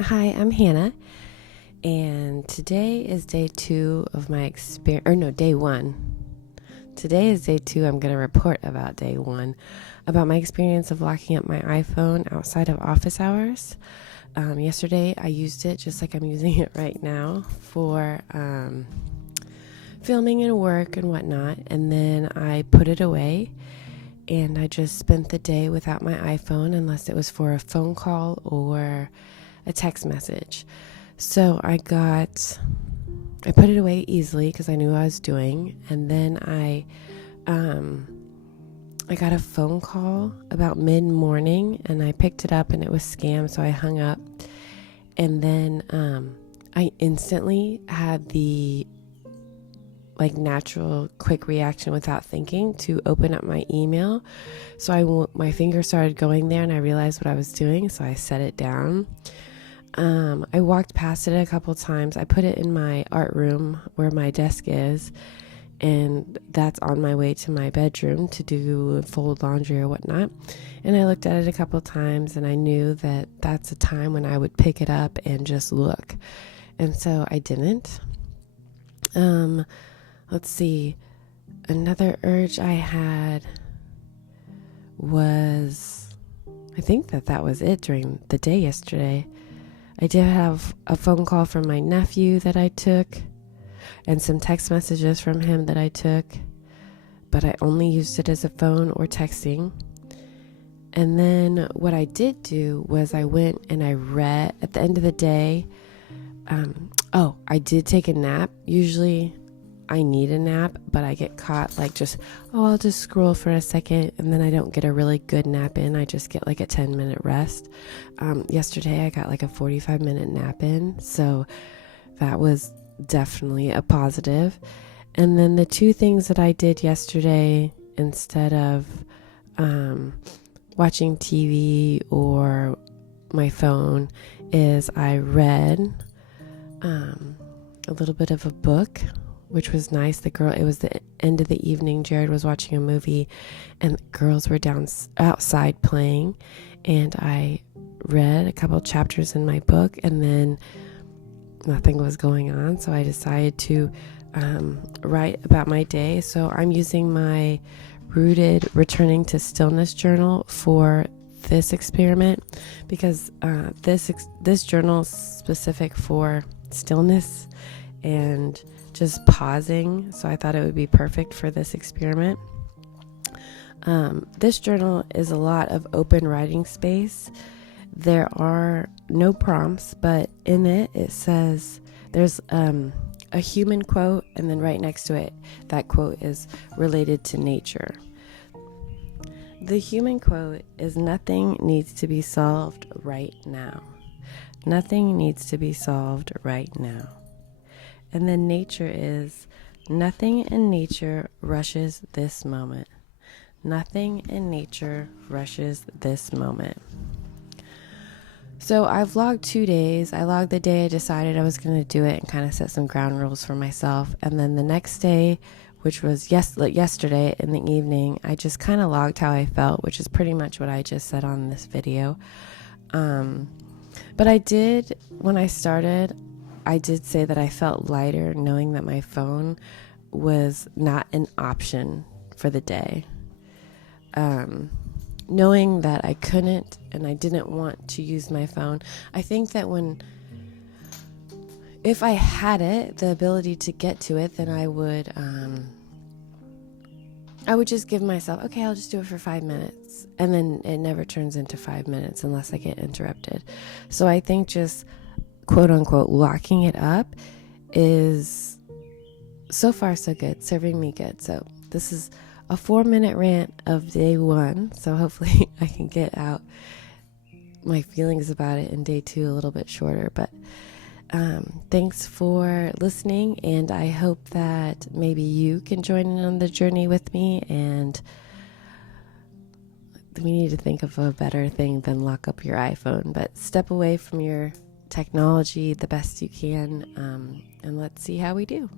Hi, I'm Hannah, and today is day 2 of my experience, or no, day 1. Today is day 2. I'm going to report about day 1, about my experience of locking up my iPhone outside of office hours. Yesterday, I used it just like I'm using it right now for filming and work and whatnot, and then I put it away, and I just spent the day without my iPhone unless it was for a phone call or a text message. So I put it away easily because I knew what I was doing, and then I got a phone call about mid-morning, and I picked it up, and it was scam, so I hung up, and then I instantly had the natural quick reaction without thinking to open up my email. So my finger started going there, and I realized what I was doing, so I set it down. I walked past it a couple times. I put it in my art room where my desk is, and that's on my way to my bedroom to do fold laundry or whatnot. And I looked at it a couple times, and I knew that that's a time when I would pick it up and just look. And so I didn't. Let's see. Another urge I had was, I think that was it during the day yesterday. I did have a phone call from my nephew that I took, and some text messages from him that I took, but I only used it as a phone or texting. And then what I did do was I went and I read at the end of the day. I did take a nap. Usually I need a nap, but I get caught I'll just scroll for a second, and then I don't get a really good nap in. I just get like a 10-minute rest. Yesterday I got like a 45-minute nap in, so that was definitely a positive. And then the two things that I did yesterday instead of watching TV or my phone is I read a little bit of a book, which was nice. It was the end of the evening. Jared was watching a movie, and the girls were outside playing, and I read a couple chapters in my book, and then nothing was going on, so I decided to write about my day. So I'm using my Rooted Returning to Stillness journal for this experiment, because this journal is specific for stillness and just pausing, so I thought it would be perfect for this experiment. This journal is a lot of open writing space. There are no prompts, but in it says there's a human quote, and then right next to it, that quote is related to nature. The human quote is, "Nothing needs to be solved right now. Nothing needs to be solved right now." And then nature is, "Nothing in nature rushes this moment. Nothing in nature rushes this moment." So I've logged 2 days. I logged the day I decided I was going to do it and kind of set some ground rules for myself. And then the next day, which was yesterday in the evening, I just kind of logged how I felt, which is pretty much what I just said on this video. But when I started, I did say that I felt lighter knowing that my phone was not an option for the day. Knowing that I couldn't and I didn't want to use my phone. I think that if I had the ability to get to it, then I would just give myself, okay, I'll just do it for 5 minutes. And then it never turns into 5 minutes unless I get interrupted. So I think just quote unquote locking it up is so far so good, serving me good. So this is a 4-minute rant of day 1. So hopefully I can get out my feelings about it in day 2 a little bit shorter. But thanks for listening, and I hope that maybe you can join in on the journey with me, and we need to think of a better thing than lock up your iPhone, but step away from your technology the best you can, and let's see how we do.